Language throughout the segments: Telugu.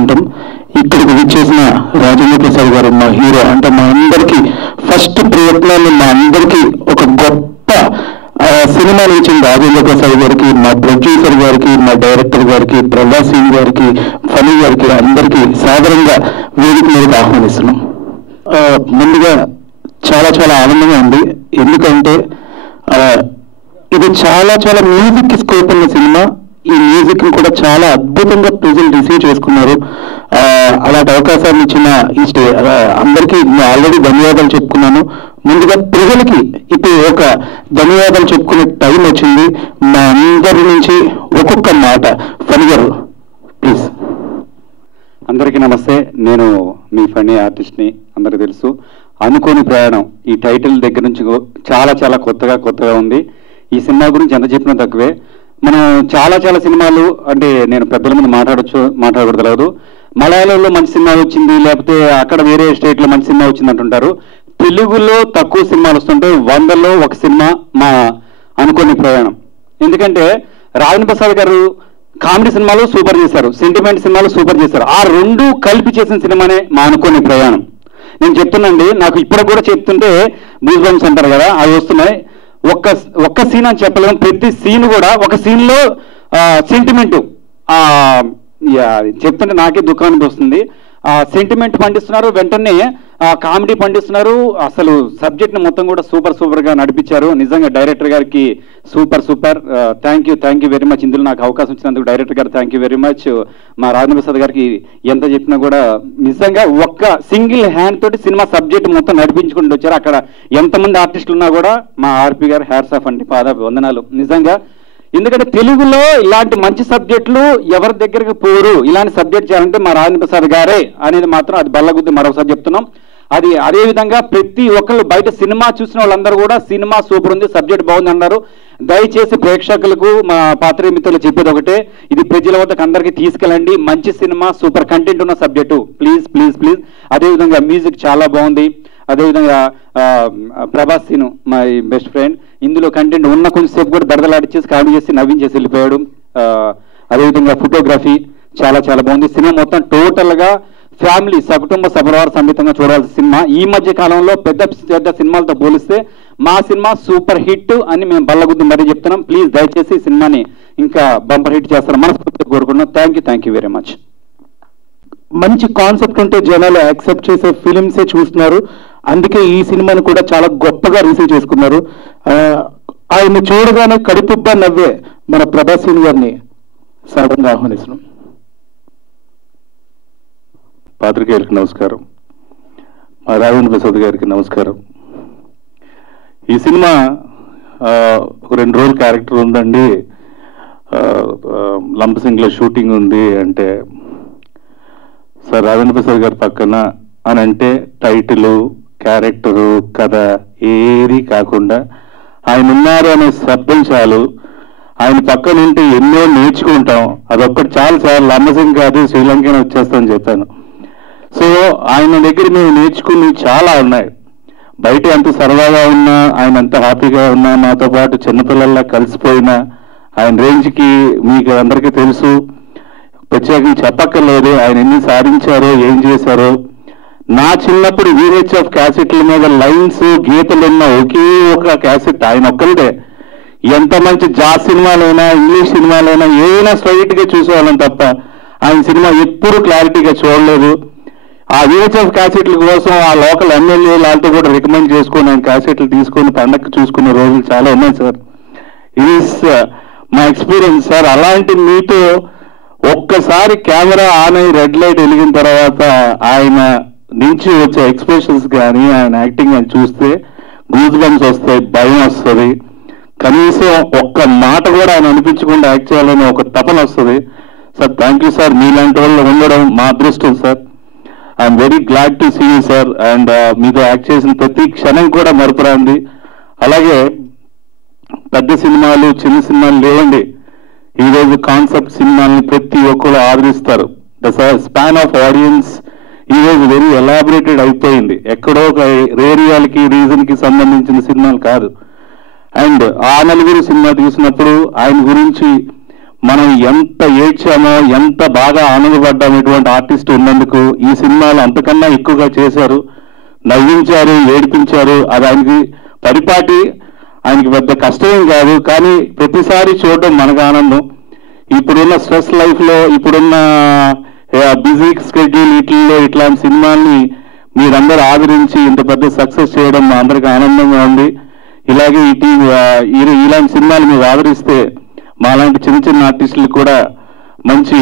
అంటాం. ఇక్కడికి విచ్చేసిన రాజేంద్ర ప్రసాద్ గారు మా హీరో అంటే మా అందరికీ ఫస్ట్ ప్రయత్నాన్ని మా అందరికీ ఒక గొప్ప సినిమాని ఇచ్చిన రాజేంద్ర ప్రసాద్ గారికి, మా ప్రొడ్యూసర్ గారికి, మా డైరెక్టర్ గారికి, ప్రభాస్ సింగ్ గారికి, ఫనీ గారికి అందరికీ సాధారణంగా వేదిక మీదకి ఆహ్వానిస్తున్నాం. ముందుగా చాలా చాలా ఆనందంగా ఉంది. ఎందుకంటే ఇది చాలా చాలా మ్యూజిక్ స్కోప్ ఉన్న సినిమా. ఈ మ్యూజిక్ ని కూడా చాలా అద్భుతంగా ప్రజలు రిసీవ్ చేసుకున్నారు. అలాంటి అవకాశాన్ని ఇచ్చిన ఈ అందరికీ నేను ఆల్రెడీ ధన్యవాదాలు చెప్పుకున్నాను. ముందుగా ప్రజలకి ఇప్పుడు ఒక ధన్యవాదాలు చెప్పుకునే టైం వచ్చింది. మా అందరి నుంచి ఒక్కొక్క మాట. ఫనీ గారు ప్లీజ్. అందరికీ నమస్తే. నేను మీ ఫనీ ఆర్టిస్ట్ని, అందరికీ తెలుసు. అనుకోని ప్రయాణం ఈ టైటిల్ దగ్గర నుంచి చాలా చాలా కొత్తగా ఉంది. ఈ సినిమా గురించి ఎంత చెప్పినా తక్కువే. మనం చాలా చాలా సినిమాలు అంటే నేను పెద్దల ముందు మాట్లాడకూడదు. మలయాళంలో మంచి సినిమా వచ్చింది, లేకపోతే అక్కడ వేరే స్టేట్లో మంచి సినిమా వచ్చింది అంటుంటారు. తెలుగులో తక్కువ సినిమాలు వస్తుంటే 100లో ఒక సినిమా మా అనుకోని ప్రయాణం. ఎందుకంటే రాజేంద్ర ప్రసాద్ గారు కామెడీ సినిమాలు సూపర్ చేశారు, సెంటిమెంట్ సినిమాలు సూపర్ చేశారు. ఆ రెండు కలిపి చేసిన సినిమానే మా అనుకోని ప్రయాణం. నేను చెప్తున్నాండి, నాకు ఇప్పుడు కూడా చెప్తుంటే గూస్ బంప్స్ అంటారు కదా, అవి వస్తున్నాయి. ఒక్క సీన్ అని చెప్పలేము, ప్రతి సీన్ కూడా ఒక సీన్లో సెంటిమెంట్ చెప్తుంటే నాకే దుఃఖానికి వస్తుంది. సెంటిమెంట్ పండిస్తున్నారు, వెంటనే కామెడీ పండిస్తున్నారు. అసలు సబ్జెక్ట్ని మొత్తం కూడా సూపర్గా నడిపించారు. నిజంగా డైరెక్టర్ గారికి super. Thank you very much. ఇందులో నాకు అవకాశం ఇచ్చినందుకు డైరెక్టర్ గారు థ్యాంక్ యూ వెరీ మచ్. మా రాజేంద్ర ప్రసాద్ గారికి ఎంత చెప్పినా కూడా నిజంగా ఒక్క సింగిల్ హ్యాండ్ తోటి సినిమా సబ్జెక్ట్ మొత్తం నడిపించుకుంటూ వచ్చారు. అక్కడ ఎంతమంది ఆర్టిస్టులు ఉన్నా కూడా మా ఆర్పి గారు హ్యాట్స్ ఆఫ్ అండి, వందనాలు నిజంగా. ఎందుకంటే తెలుగులో ఇలాంటి మంచి సబ్జెక్టులు ఎవరి దగ్గరికి పోరు. ఇలాంటి సబ్జెక్ట్ చేయాలంటే మా రాజేంద్ర ప్రసాద్ గారే అనేది మాత్రం అది బల్లగుద్ది మరొకసారి చెప్తున్నాం. అది అదేవిధంగా ప్రతి ఒక్కళ్ళు బయట సినిమా చూసిన వాళ్ళందరూ కూడా సినిమా సూపర్ ఉంది, సబ్జెక్ట్ బాగుంది అన్నారు. దయచేసి ప్రేక్షకులకు మా పాత్రిక మిత్రులు చెప్పేది ఒకటే, ఇది ప్రజల వద్దకు అందరికీ తీసుకెళ్ళండి. మంచి సినిమా, సూపర్ కంటెంట్ ఉన్న సబ్జెక్టు, ప్లీజ్. అదేవిధంగా మ్యూజిక్ చాలా బాగుంది. అదేవిధంగా Prabhas Seenu my best friend, ఇందులో కంటెంట్ ఉన్న కొంచెంసేపు కూడా దడదలాడిచ్చేసి కామెడీ చేసి నవ్వించేసి వెళ్ళిపోయాడు. అదేవిధంగా ఫోటోగ్రఫీ చాలా బాగుంది. సినిమా మొత్తం టోటల్గా ఫ్యామిలీ సకుటుంబ సపరివార సమేతంగా చూడాల్సిన సినిమా. ఈ మధ్య కాలంలో పెద్ద సినిమాలతో పోలిస్తే మా సినిమా సూపర్ హిట్ అని మేము బల్లగుద్ది మరీ చెప్తున్నాం. ప్లీజ్ దయచేసి ఈ సినిమాని ఇంకా బంపర్ హిట్ చేస్తారని మనస్ఫూర్తిగా కోరుకుంటున్నాం. Thank you very much. మంచి కాన్సెప్ట్ ఉంటే జనాలు యాక్సెప్ట్ చేసే ఫిలిమ్సే చూస్తున్నారు. అందుకే ఈ సినిమాని కూడా చాలా గొప్పగా రిసీవ్ చేసుకున్నారు. ఆయన చూడగానే కడుపుబ్బా నవ్వే మన ప్రభాస్ సింగ్ గారిని సాధారణంగా ఆహ్వానిస్తున్నాం. పాత్రికేయులకు నమస్కారం, మా రాజేంద్ర ప్రసాద్ గారికి నమస్కారం. ఈ సినిమా ఒక 2 రోజుల క్యారెక్టర్ ఉందండి, లంబసింగ్లో షూటింగ్ ఉంది అంటే సార్ రాజేంద్ర ప్రసాద్ గారి పక్కన అని అంటే టైటిలు, క్యారెక్టరు, కథ ఏది కాకుండా ఆయన ఉన్నారు అనే శబ్దం చాలు. ఆయన పక్కన ఉంటే ఎన్నో నేర్చుకుంటాం. అదొక్కటి చాలు సార్, లంబసింగ్ కాదు శ్రీలంకనే వచ్చేస్తామని చెప్పాను. సో ఆయన దగ్గర మేము నేర్చుకుని చాలా ఉన్నాయి. బయట ఎంత సరదాగా ఉన్నా, ఆయన ఎంత హ్యాపీగా ఉన్నా, మాతో పాటు చిన్నపిల్లల్లా కలిసిపోయినా ఆయన రేంజ్కి మీకు అందరికీ తెలుసు, ప్రత్యేకంగా చెప్పక్కర్లేదు. ఆయన ఎన్ని సాధించారో, ఏం చేశారో. నా చిన్నప్పుడు VHF క్యాసెట్ల మీద లైన్స్ గీతలు ఉన్న ఒకే ఒక క్యాసెట్ ఆయన ఒక్కరిదే. ఎంత మంచి జాజ్ సినిమాలైనా, ఇంగ్లీష్ సినిమాలైనా ఏదైనా స్ట్రైట్గా చూసేవాళ్ళం తప్ప ఆయన సినిమా ఎప్పుడు క్లారిటీగా చూడలేదు. ఆ VHF క్యాసెట్ల కోసం ఆ లోకల్ ఎమ్మెల్యే వాళ్ళతో కూడా రికమెండ్ చేసుకొని ఆయన క్యాసెట్లు తీసుకొని పండగ చూసుకున్న రోజులు చాలా ఉన్నాయి సార్. ఇది మా ఎక్స్పీరియన్స్ సార్. అలాంటి మీతో ఒక్కసారి కెమెరా ఆన్ అయ్యి రెడ్ లైట్ వెలిగిన తర్వాత ఆయన నుంచి వచ్చే ఎక్స్ప్రెషన్స్ కానీ ఆయన యాక్టింగ్ అని చూస్తే గూస్ బంప్స్ వస్తాయి, భయం వస్తుంది. కనీసం ఒక్క మాట కూడా ఆయన అనిపించకుండా యాక్ట్ చేయాలని ఒక తపన వస్తుంది సార్. థ్యాంక్ యూ సార్, మీలాంటి వాళ్ళు ఉండడం మా అదృష్టం sir. I'm very glad to see you sir. And మీతో యాక్ట్ చేసిన ప్రతి క్షణం కూడా మరపురాంది. అలాగే పెద్ద సినిమాలు చిన్న సినిమాలు లేవండి, ఈరోజు కాన్సెప్ట్ సినిమాల్ని ప్రతి ఒక్కరు ఆదరిస్తారు. ద స్పాన్ ఆఫ్ ఆడియన్స్ ఈరోజు వెరీ ఎలాబరేటెడ్ అయిపోయింది. ఎక్కడో ఒక ఏరియాలకి రీజన్కి సంబంధించిన సినిమాలు కాదు. అండ్ ఆ నలుగురు సినిమా తీసినప్పుడు ఆయన గురించి మనం ఎంత ఏడ్చామో, ఎంత బాగా ఆనందపడ్డాము ఇటువంటి ఆర్టిస్ట్ ఉన్నందుకు. ఈ సినిమాలు అంతకన్నా ఎక్కువగా చేశారు, నవ్వించారు, ఏడిపించారు. అది ఆయనకి పరిపాటి, ఆయనకి పెద్ద కష్టమేం కాదు, కానీ ప్రతిసారి చూడడం మనకు ఆనందం. ఇప్పుడున్న స్ట్రెస్ లైఫ్లో, ఇప్పుడున్న బిజీ స్కెడ్యూల్ వీటిల్లో ఇట్లాంటి సినిమాల్ని మీరందరూ ఆదరించి ఇంత పెద్ద సక్సెస్ చేయడం మా అందరికి ఆనందంగా ఉంది. ఇలాగే ఇలాంటి సినిమాలు మీరు ఆదరిస్తే మాలాంటి చిన్న చిన్న ఆర్టిస్టులు కూడా మంచి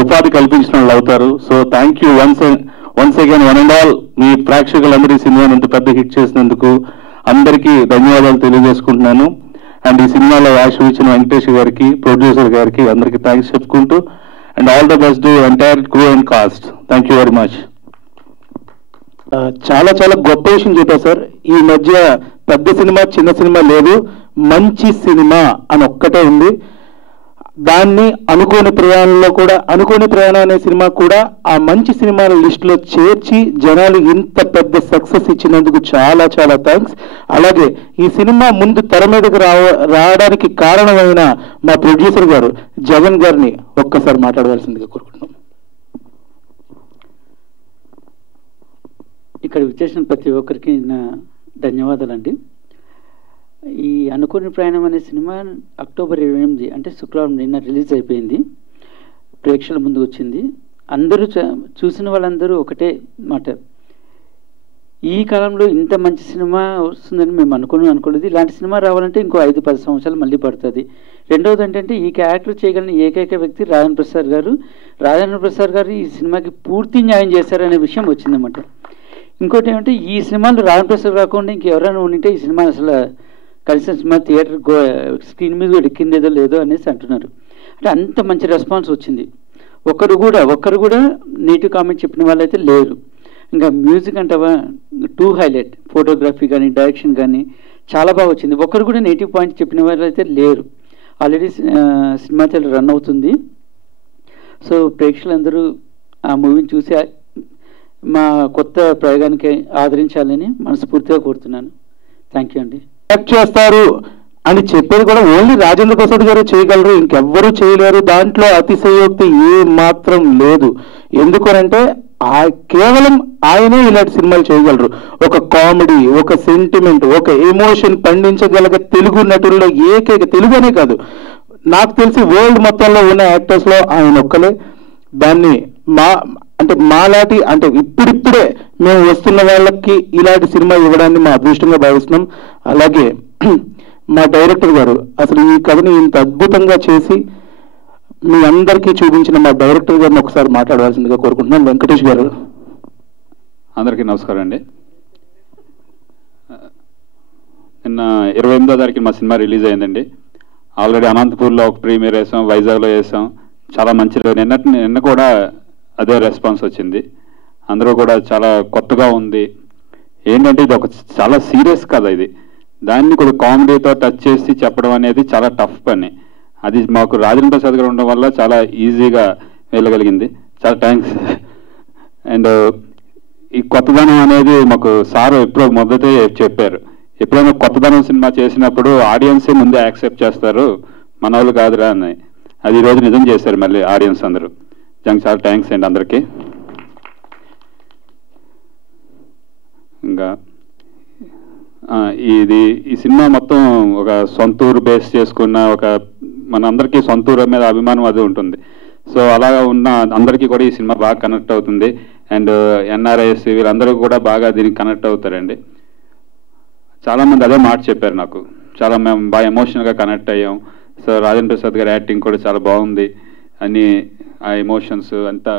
ఉపాధి కల్పించిన వాళ్ళు అవుతారు. So thank you once again one and all. మీ ప్రేక్షకులందరూ ఈ సినిమాని ఇంత పెద్ద హిట్ చేసినందుకు అందరికీ ధన్యవాదాలు తెలియజేసుకుంటున్నాను. అండ్ ఈ సినిమాలో వేషం ఇచ్చిన వెంకటేష్ గారికి, ప్రొడ్యూసర్ గారికి అందరికీ థ్యాంక్స్ చెప్పుకుంటూ, and all the best to entire crew and cost. Thank you very much. చాలా చాలా గొప్ప విషయం చెప్పారు సార్. ఈ మధ్య పెద్ద సినిమా చిన్న సినిమా లేదు, మంచి సినిమా అని ఒక్కటే ఉంది. దాన్ని అనుకోని ప్రయాణం అనే సినిమా కూడా ఆ మంచి సినిమాల లిస్టులో చేర్చి జనాలు ఇంత పెద్ద సక్సెస్ ఇచ్చినందుకు చాలా చాలా థ్యాంక్స్. అలాగే ఈ సినిమా ముందు తెర మీదకి రావడానికి కారణమైన మా ప్రొడ్యూసర్ గారు జగన్ గారిని ఒక్కసారి మాట్లాడవలసిందిగా కోరుకుంటున్నాం. ఇక్కడ విచ్చేసిన ప్రతి ఒక్కరికి నా ధన్యవాదాలండి. ఈ అనుకోని ప్రయాణం అనే సినిమా అక్టోబర్ 28 అంటే శుక్రవారం నిన్న రిలీజ్ అయిపోయింది, ప్రేక్షకుల ముందుకు వచ్చింది. అందరూ చూసిన వాళ్ళందరూ ఒకటే మాట, ఈ కాలంలో ఇంత మంచి సినిమా వస్తుందని మేము అనుకోలేదు. ఇలాంటి సినిమా రావాలంటే ఇంకో 5-10 సంవత్సరాలు మళ్ళీ పడుతుంది. రెండవది ఏంటంటే ఈ క్యారెక్టర్ చేయగలిగిన ఏకైక వ్యక్తి రాజేంద్ర ప్రసాద్ గారు. రాజేంద్ర ప్రసాద్ గారు ఈ సినిమాకి పూర్తి న్యాయం చేశారనే విషయం వచ్చిందన్నమాట. ఇంకోటి ఏమంటే ఈ సినిమాలో రాజేంద్ర ప్రసాద్ కాకుండా ఇంకెవరైనా ఉంటే ఈ సినిమా అసలు కలిసిన సినిమా థియేటర్ స్క్రీన్ మీద ఎక్కిందేదో లేదో అనేసి అంటున్నారు. అంటే అంత మంచి రెస్పాన్స్ వచ్చింది. ఒక్కరు కూడా నెగిటివ్ కామెంట్ చెప్పిన వాళ్ళైతే లేరు. ఇంకా మ్యూజిక్ అంటావా టూ హైలైట్, ఫోటోగ్రఫీ కానీ డైరెక్షన్ కానీ చాలా బాగా వచ్చింది. ఒక్కరు కూడా నెగిటివ్ పాయింట్ చెప్పిన వాళ్ళైతే లేరు. ఆల్రెడీ సినిమా థియేటర్ రన్ అవుతుంది. సో ప్రేక్షకులందరూ ఆ మూవీని చూసి మా కొత్త ప్రయోగానికి ఆదరించాలని మనస్ఫూర్తిగా కోరుతున్నాను. థ్యాంక్ యూ అండి. చేస్తారు అని చెప్పేది కూడా ఓన్లీ రాజేంద్ర ప్రసాద్ గారు చేయగలరు, ఇంకెవ్వరూ చేయలేరు. దాంట్లో అతిశయోక్తి ఏ మాత్రం లేదు. ఎందుకనంటే కేవలం ఆయనే ఇలాంటి సినిమాలు చేయగలరు. ఒక కామెడీ, ఒక సెంటిమెంట్, ఒక ఎమోషన్ పండించగలిగే తెలుగు నటుల్లో ఏకైక, తెలుగు అనే కాదు నాకు తెలిసి వరల్డ్ మొత్తంలో ఉన్న యాక్టర్స్ లో ఆయన ఒక్కలే. దాన్ని మాలాంటి ఇప్పుడిప్పుడే మేము వస్తున్న వాళ్ళకి ఇలాంటి సినిమా ఇవ్వడాన్ని మా అదృష్టంగా భావిస్తున్నాం. అలాగే మా డైరెక్టర్ గారు అసలు ఈ కథని ఇంత అద్భుతంగా చేసి మీ అందరికీ చూపించిన మా డైరెక్టర్ గారిని ఒకసారి మాట్లాడవలసిందిగా కోరుకుంటున్నాం. వెంకటేష్ గారు. అందరికీ నమస్కారం అండి. నిన్న 28వ తారీఖు మా సినిమా రిలీజ్ అయిందండి. ఆల్రెడీ అనంతపూర్లో ఒక ప్రీమియర్ వేసాం, వైజాగ్లో వేసాం. చాలా మంచి నిన్న కూడా అదే రెస్పాన్స్ వచ్చింది. అందరూ కూడా చాలా కొత్తగా ఉంది. ఏంటంటే ఇది ఒక చాలా సీరియస్ కథ. ఇది దాన్ని కూడా కామెడీతో టచ్ చేసి చెప్పడం అనేది చాలా టఫ్ పని. అది మాకు రాజేంద్ర ప్రసాద్ గారు ఉండడం వల్ల చాలా ఈజీగా వెళ్ళగలిగింది. చాలా థ్యాంక్స్. అండ్ ఈ కొత్తదనం అనేది మాకు సార్ ఎప్పుడో మొదటే చెప్పారు, ఎప్పుడైనా కొత్తదనం సినిమా చేసినప్పుడు ఆడియన్సే ముందే యాక్సెప్ట్ చేస్తారు, మన వాళ్ళు కాదురా అని. అది ఈరోజు నిజం చేశారు మళ్ళీ ఆడియన్స్ అందరూ. చాలా థ్యాంక్స్ అండి అందరికీ. ఇంకా ఈ సినిమా మొత్తం ఒక సొంతూరు బేస్ చేసుకున్న, ఒక మన అందరికీ సొంతూరు మీద అభిమానం అది ఉంటుంది. సో అలా ఉన్న అందరికీ కూడా ఈ సినిమా బాగా కనెక్ట్ అవుతుంది. అండ్ ఎన్ఆర్ఐఎస్ వీళ్ళందరూ కూడా బాగా దీనికి కనెక్ట్ అవుతారండి. చాలామంది అదే మాట చెప్పారు నాకు, చాలా మేము బాగా ఎమోషనల్గా కనెక్ట్ అయ్యాం. సో రాజేంద్ర ప్రసాద్ గారి యాక్టింగ్ కూడా చాలా బాగుంది అని, ఆ ఎమోషన్స్ అంతా.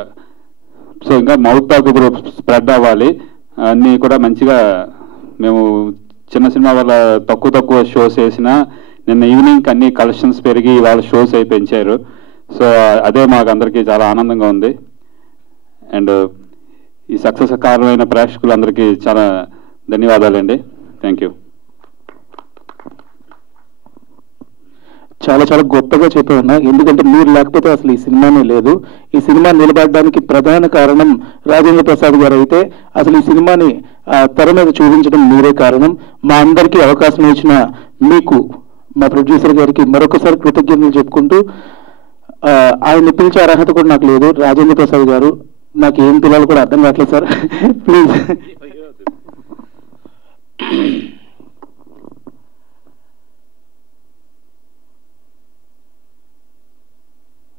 సో ఇంకా మౌత్ టాక్ ఇప్పుడు స్ప్రెడ్ అవ్వాలి, అన్నీ కూడా మంచిగా. మేము చిన్న సినిమా వల్ల తక్కువ షోస్ వేసినా నిన్న ఈవినింగ్ అన్ని కలెక్షన్స్ పెరిగి వాళ్ళ షోస్ అయి పెంచారు. సో అదే మాకు అందరికీ చాలా ఆనందంగా ఉంది. అండ్ ఈ సక్సెస్ కారణమైన ప్రేక్షకులందరికీ చాలా ధన్యవాదాలండి. Thank you. చాలా చాలా గొప్పగా చెప్పాను. ఎందుకంటే మీరు లేకపోతే అసలు ఈ సినిమానే లేదు. ఈ సినిమా నిలబడడానికి ప్రధాన కారణం రాజేంద్ర ప్రసాద్ గారు అయితే అసలు ఈ సినిమాని తెర మీద చూపించడం మీరే కారణం. మా అందరికీ అవకాశం ఇచ్చిన మీకు మా ప్రొడ్యూసర్ గారికి మరొకసారి కృతజ్ఞతలు చెప్పుకుంటూ, ఆయన్ని పిలిచే అర్హత కూడా నాకు లేదు. రాజేంద్ర ప్రసాద్ గారు, నాకు ఏం పిల్లలు కూడా అర్థం కావట్లేదు సార్, ప్లీజ్.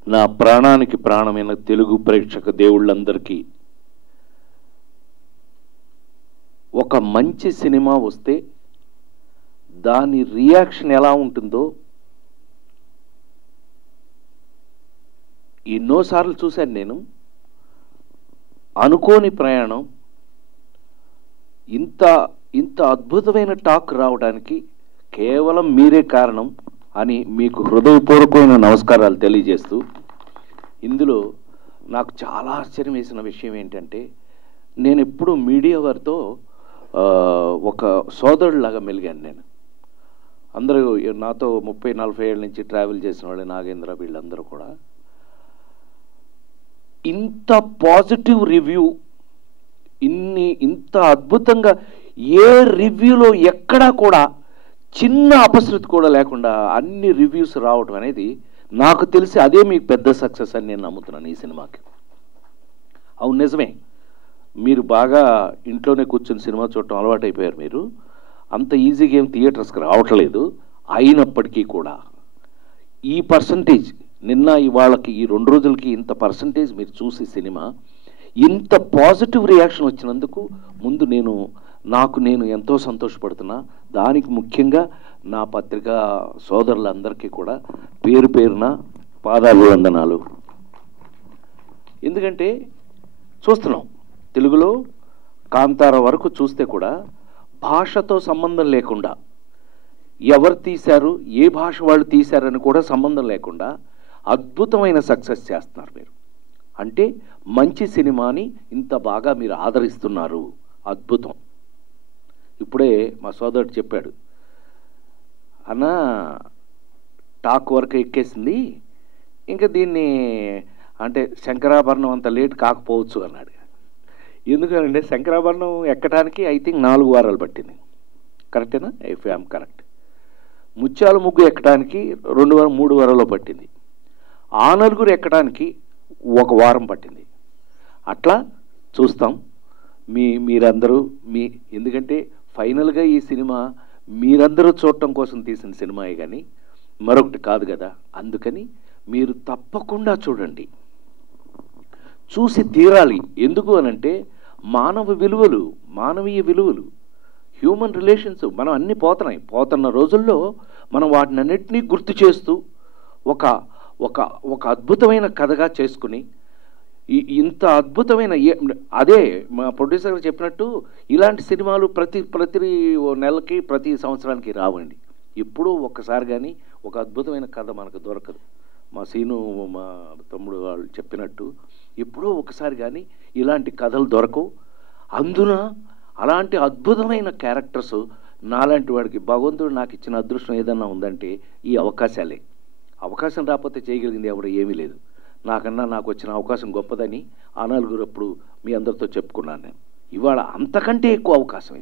నా ప్రాణానికి ప్రాణమైన తెలుగు ప్రేక్షక దేవుళ్ళందరికీ ఒక మంచి సినిమా వస్తే దాని రియాక్షన్ ఎలా ఉంటుందో ఎన్నోసార్లు చూశాను నేను. అనుకోని ప్రయాణం ఇంత అద్భుతమైన టాక్ రావడానికి కేవలం మీరే కారణం అని మీకు హృదయపూర్వకమైన నమస్కారాలు తెలియజేస్తూ, ఇందులో నాకు చాలా ఆశ్చర్యం వేసిన విషయం ఏంటంటే, నేను ఎప్పుడు మీడియా వారితో ఒక సోదరుడిలాగా మెలిగాను. నేను అందరూ నాతో 30-40 ఏళ్ళ నుంచి ట్రావెల్ చేసిన వాళ్ళు, నాగేంద్ర, వీళ్ళందరూ కూడా ఇంత పాజిటివ్ రివ్యూ, ఇంత అద్భుతంగా ఏ రివ్యూలో ఎక్కడా కూడా చిన్న అపశృతి కూడా లేకుండా అన్ని రివ్యూస్ రావడం అనేది నాకు తెలిసి అదే మీకు పెద్ద సక్సెస్ అని నేను నమ్ముతున్నాను ఈ సినిమాకి. అవును, నిజమే. మీరు బాగా ఇంట్లోనే కూర్చొని సినిమా చూడటం అలవాటు అయిపోయారు. మీరు అంత ఈజీగా ఏం థియేటర్స్కి రావట్లేదు. అయినప్పటికీ కూడా ఈ పర్సంటేజ్, నిన్న ఇవాళకి ఈ 2 రోజులకి ఇంత పర్సంటేజ్ మీరు చూసి సినిమా ఇంత పాజిటివ్ రియాక్షన్ వచ్చినందుకు ముందు నేను ఎంతో సంతోషపడుతున్నా. దానికి ముఖ్యంగా నా పత్రికా సోదరులందరికీ కూడా పేరు పేరున పాదాభివందనాలు. ఎందుకంటే చూస్తున్నాం, తెలుగులో కాంతార వరకు చూస్తే కూడా భాషతో సంబంధం లేకుండా, ఎవరు తీశారు, ఏ భాష వాళ్ళు తీశారని కూడా సంబంధం లేకుండా అద్భుతమైన సక్సెస్ చేస్తున్నారు మీరు. అంటే మంచి సినిమాని ఇంత బాగా మీరు ఆదరిస్తున్నారు, అద్భుతం. ఇప్పుడే మా సోదరుడు చెప్పాడు, అన్న టాక్ వరకు ఎక్కేసింది, ఇంకా దీన్ని అంటే శంకరాభరణం అంత లేట్ కాకపోవచ్చు అన్నాడు. ఎందుకంటే శంకరాభరణం ఎక్కడానికి ఐ థింక్ 4 వారాలు పట్టింది, కరెక్టేనా? If I'm correct. ముత్యాల ముగ్గు ఎక్కడానికి 2-3 వారాల్లో పట్టింది. ఆ నలుగురు ఎక్కడానికి 1 వారం పట్టింది. అట్లా చూస్తాం. మీరందరూ ఎందుకంటే ఫైనల్గా ఈ సినిమా మీరందరూ చూడటం కోసం తీసిన సినిమాయే కానీ మరొకటి కాదు కదా. అందుకని మీరు తప్పకుండా చూడండి, చూసి తీరాలి. ఎందుకు అనంటే మానవీయ విలువలు, హ్యూమన్ రిలేషన్స్ మనం అన్నీ పోతున్న రోజుల్లో మనం వాటిని అన్నిటినీ గుర్తు చేస్తూ ఒక అద్భుతమైన కథగా చేసుకుని ఇంత అద్భుతమైన అదే మా ప్రొడ్యూసర్ గారు చెప్పినట్టు ఇలాంటి సినిమాలు ప్రతి నెలకి ప్రతి సంవత్సరానికి రావండి. ఎప్పుడూ ఒక్కసారి కానీ ఒక అద్భుతమైన కథ మనకు దొరకదు. మా సీను, మా తమ్ముడు వాళ్ళు చెప్పినట్టు ఎప్పుడో ఒకసారి కానీ ఇలాంటి కథలు దొరకవు. అందున అలాంటి అద్భుతమైన క్యారెక్టర్స్ నాలాంటి వాడికి భగవంతుడు నాకు ఇచ్చిన అదృష్టం ఏదన్నా ఉందంటే ఈ అవకాశాలే. అవకాశం రాకపోతే చేయగలిగింది ఎవరు ఏమీ లేదు. నాకన్నా నాకు వచ్చిన అవకాశం గొప్పదని ఆ నలుగురు అప్పుడు మీ అందరితో చెప్పుకున్నాను నేను. ఇవాళ అంతకంటే ఎక్కువ అవకాశం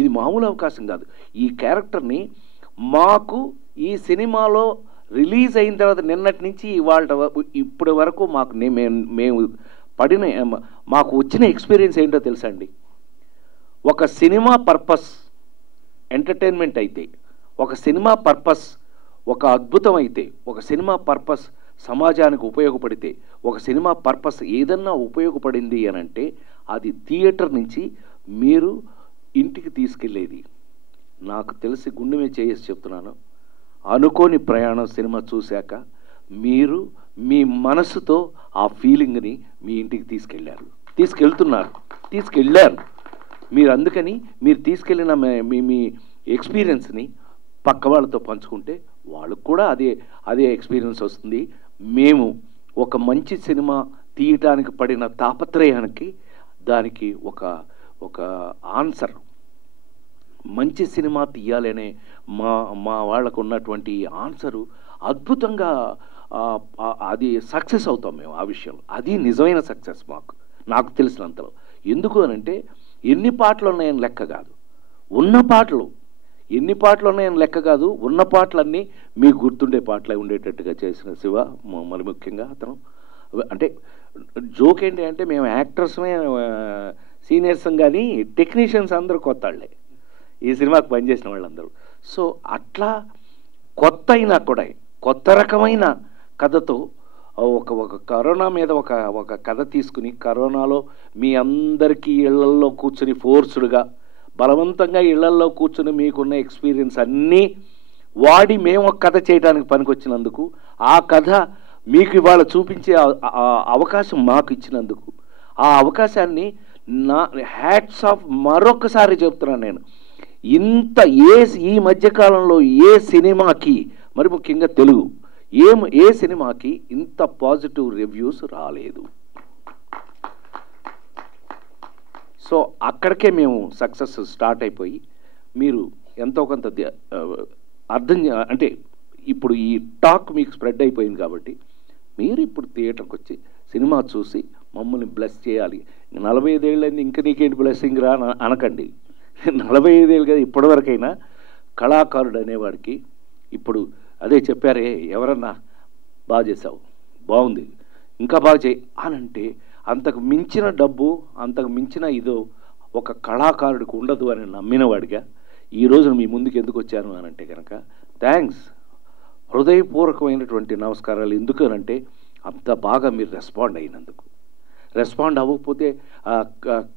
ఇది మామూలు అవకాశం కాదు. ఈ క్యారెక్టర్ని మాకు ఈ సినిమాలో రిలీజ్ అయిన తర్వాత నిన్నటి నుంచి ఇప్పటి వరకు మేము మాకు వచ్చిన ఎక్స్పీరియన్స్ ఏంటో తెలుసా అండి? ఒక సినిమా పర్పస్ ఎంటర్టైన్మెంట్ అయితే, ఒక సినిమా పర్పస్ ఒక అద్భుతం అయితే, ఒక సినిమా పర్పస్ సమాజానికి ఉపయోగపడితే, ఒక సినిమా పర్పస్ ఏదన్నా ఉపయోగపడింది అని అంటే అది థియేటర్ నుంచి మీరు ఇంటికి తీసుకెళ్ళేది. నాకు తెలిసి గుండె మీద చేసి చెప్తున్నాను, అనుకోని ప్రయాణం సినిమా చూశాక మీరు మీ మనసుతో ఆ ఫీలింగ్ని మీ ఇంటికి తీసుకెళ్ళారు మీరు. అందుకని మీరు తీసుకెళ్ళిన మీ ఎక్స్పీరియన్స్ని పక్క వాళ్ళతో పంచుకుంటే వాళ్ళకు కూడా అదే ఎక్స్పీరియన్స్ వస్తుంది. మేము ఒక మంచి సినిమా తీయటానికి పడిన తాపత్రయానికి దానికి ఒక ఆన్సర్, మంచి సినిమా తీయాలనే మా వాళ్ళకు ఉన్నటువంటి ఆన్సరు అద్భుతంగా అది సక్సెస్ అవుతాం మేము ఆ విషయంలో. అది నిజమైన సక్సెస్ నాకు తెలిసినంతలో. ఎందుకు అనంటే ఎన్ని పాటలు ఉన్నాయని లెక్క కాదు, ఉన్న పాటలు ఎన్ని పాటలు ఉన్నాయని లెక్క కాదు, ఉన్న పాటలన్నీ మీకు గుర్తుండే పాటలే ఉండేటట్టుగా చేసిన శివ. మరి ముఖ్యంగా అతను అంటే జోక్ ఏంటి అంటే మేము యాక్టర్స్మే సీనియర్స్ కానీ టెక్నీషియన్స్ అందరూ కొత్త వాళ్ళే ఈ సినిమాకి పనిచేసిన వాళ్ళందరూ. సో అట్లా కొత్త అయినా కూడా కొత్త రకమైన కథతో ఒక కరోనా మీద ఒక కథ తీసుకుని, కరోనాలో మీ అందరికీ ఇళ్లల్లో కూర్చుని ఫోర్స్డ్గా బలవంతంగా ఇళ్లల్లో కూర్చుని మీకున్న ఎక్స్పీరియన్స్ అన్నీ వాడి మేము ఒక కథ చేయడానికి పనికొచ్చినందుకు, ఆ కథ మీకు ఇవాళ చూపించే అవకాశం మాకు ఇచ్చినందుకు, ఆ అవకాశాన్ని నా హ్యాట్స్ ఆఫ్ మరొకసారి చెప్తున్నాను నేను. ఇంత ఈ మధ్యకాలంలో ఏ సినిమాకి, మరి ముఖ్యంగా తెలుగు ఏ సినిమాకి ఇంత పాజిటివ్ రివ్యూస్ రాలేదు. సో అక్కడికే మేము సక్సెస్ స్టార్ట్ అయిపోయి, మీరు ఎంతో కొంత అర్థం అంటే ఇప్పుడు ఈ టాక్ మీకు స్ప్రెడ్ అయిపోయింది కాబట్టి మీరు ఇప్పుడు థియేటర్కి వచ్చి సినిమా చూసి మమ్మల్ని బ్లెస్ చేయాలి. 45 ఏళ్ళైంది ఇంకా నీకేంటి బ్లెస్సింగ్ రా అనకండి. 45 ఏళ్ళు కదా, ఇప్పటివరకైనా కళాకారుడు అనేవాడికి ఇప్పుడు అదే చెప్పారే, ఎవరన్నా బాగా చేసావు, బాగుంది, ఇంకా బాగా చేయి అని అంటే అంతకు మించిన డబ్బు, అంతకు మించిన ఇదో ఒక కళాకారుడికి ఉండదు అని నమ్మిన వాడిగా ఈరోజు మీ ముందుకు ఎందుకు వచ్చాను అని అంటే కనుక థ్యాంక్స్, హృదయపూర్వకమైనటువంటి నమస్కారాలు. ఎందుకనంటే అంత బాగా మీరు రెస్పాండ్ అయినందుకు. రెస్పాండ్ అవ్వకపోతే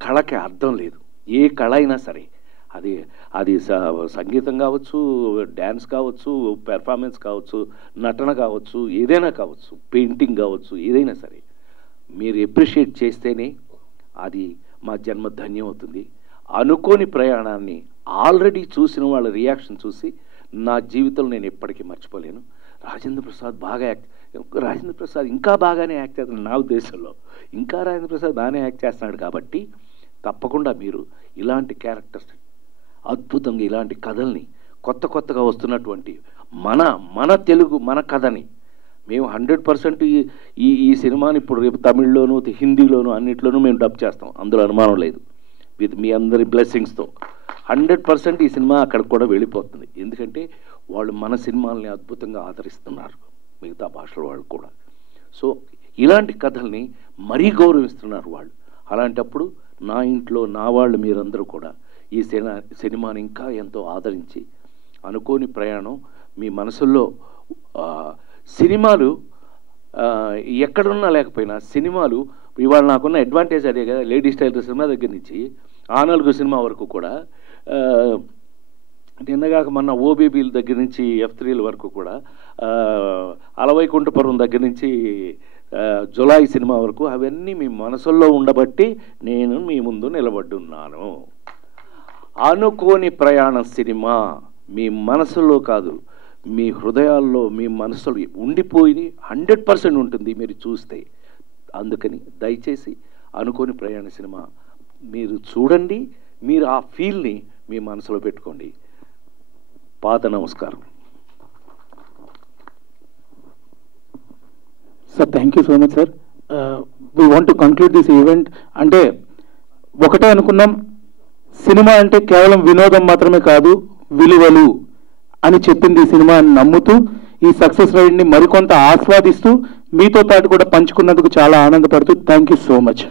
కళకి అర్థం లేదు. ఏ కళ అయినా సరే, అది సంగీతం కావచ్చు, డ్యాన్స్ కావచ్చు, పెర్ఫార్మెన్స్ కావచ్చు, నటన కావచ్చు, ఏదైనా కావచ్చు, పెయింటింగ్ కావచ్చు, ఏదైనా సరే మీరు ఎప్రిషియేట్ చేస్తేనే అది మా జన్మ ధన్యం అవుతుంది. అనుకోని ప్రయాణాన్ని ఆల్రెడీ చూసిన వాళ్ళ రియాక్షన్ చూసి నా జీవితంలో నేను ఎప్పటికీ మర్చిపోలేను. రాజేంద్ర ప్రసాద్ ఇంకా బాగానే యాక్ట్ చేస్తున్నాడు నా ఉద్దేశంలో. ఇంకా రాజేంద్ర ప్రసాద్ బాగానే యాక్ట్ చేస్తున్నాడు కాబట్టి తప్పకుండా మీరు ఇలాంటి క్యారెక్టర్స్, అద్భుతంగా ఇలాంటి కథల్ని, కొత్తగా వస్తున్నటువంటి మన తెలుగు మన కథని మేము 100% ఈ సినిమాని ఇప్పుడు రేపు తమిళ్లోను, హిందీలోను, అన్నిట్లోనూ మేము డబ్ చేస్తాం, అందులో అనుమానం లేదు. విత్ మీ అందరి బ్లెస్సింగ్స్తో 100% ఈ సినిమా అక్కడికి కూడా వెళ్ళిపోతుంది. ఎందుకంటే వాళ్ళు మన సినిమాల్ని అద్భుతంగా ఆదరిస్తున్నారు, మిగతా భాషల వాళ్ళు కూడా. సో ఇలాంటి కథల్ని మరీ గౌరవిస్తున్నారు వాళ్ళు. అలాంటప్పుడు నా ఇంట్లో నా వాళ్ళు మీరందరూ కూడా ఈ సినిమాని ఇంకా ఎంతో ఆదరించి, అనుకోని ప్రయాణం మీ మనసుల్లో సినిమాలు ఎక్కడున్నా లేకపోయినా సినిమాలు ఇవాళ నాకున్న అడ్వాంటేజ్ అదే కదా. లేడీస్ టైలర్ సినిమా దగ్గర నుంచి ఆనలుగు సినిమా వరకు కూడా, నిన్నగాక మొన్న ఓబీబీల దగ్గర నుంచి F3ల వరకు కూడా, అలవైకుంఠపురం దగ్గర నుంచి జులై సినిమా వరకు అవన్నీ మీ మనసుల్లో ఉండబట్టి నేను మీ ముందు నిలబడ్డున్నాను. అనుకోని ప్రయాణం సినిమా మీ మనసులో కాదు, మీ హృదయాల్లో, మీ మనసులో ఉండిపోయి 100% ఉంటుంది మీరు చూస్తే. అందుకని దయచేసి అనుకోని ప్రయాణ సినిమా మీరు చూడండి, మీరు ఆ ఫీల్ని మీ మనసులో పెట్టుకోండి. పాత నమస్కారం. Sir thank you so much sir. We want to conclude this event. అంటే ఒకటే అనుకున్నాం, సినిమా అంటే కేవలం వినోదం మాత్రమే కాదు, విలువలు అని చెప్పింది ఈ సినిమా అని నమ్ముతూ ఈ సక్సెస్ రైడ్ని మరికొంత ఆస్వాదిస్తూ మీతో పాటు కూడా పంచుకున్నందుకు చాలా ఆనందపడుతూ థ్యాంక్ యూ సో మచ్.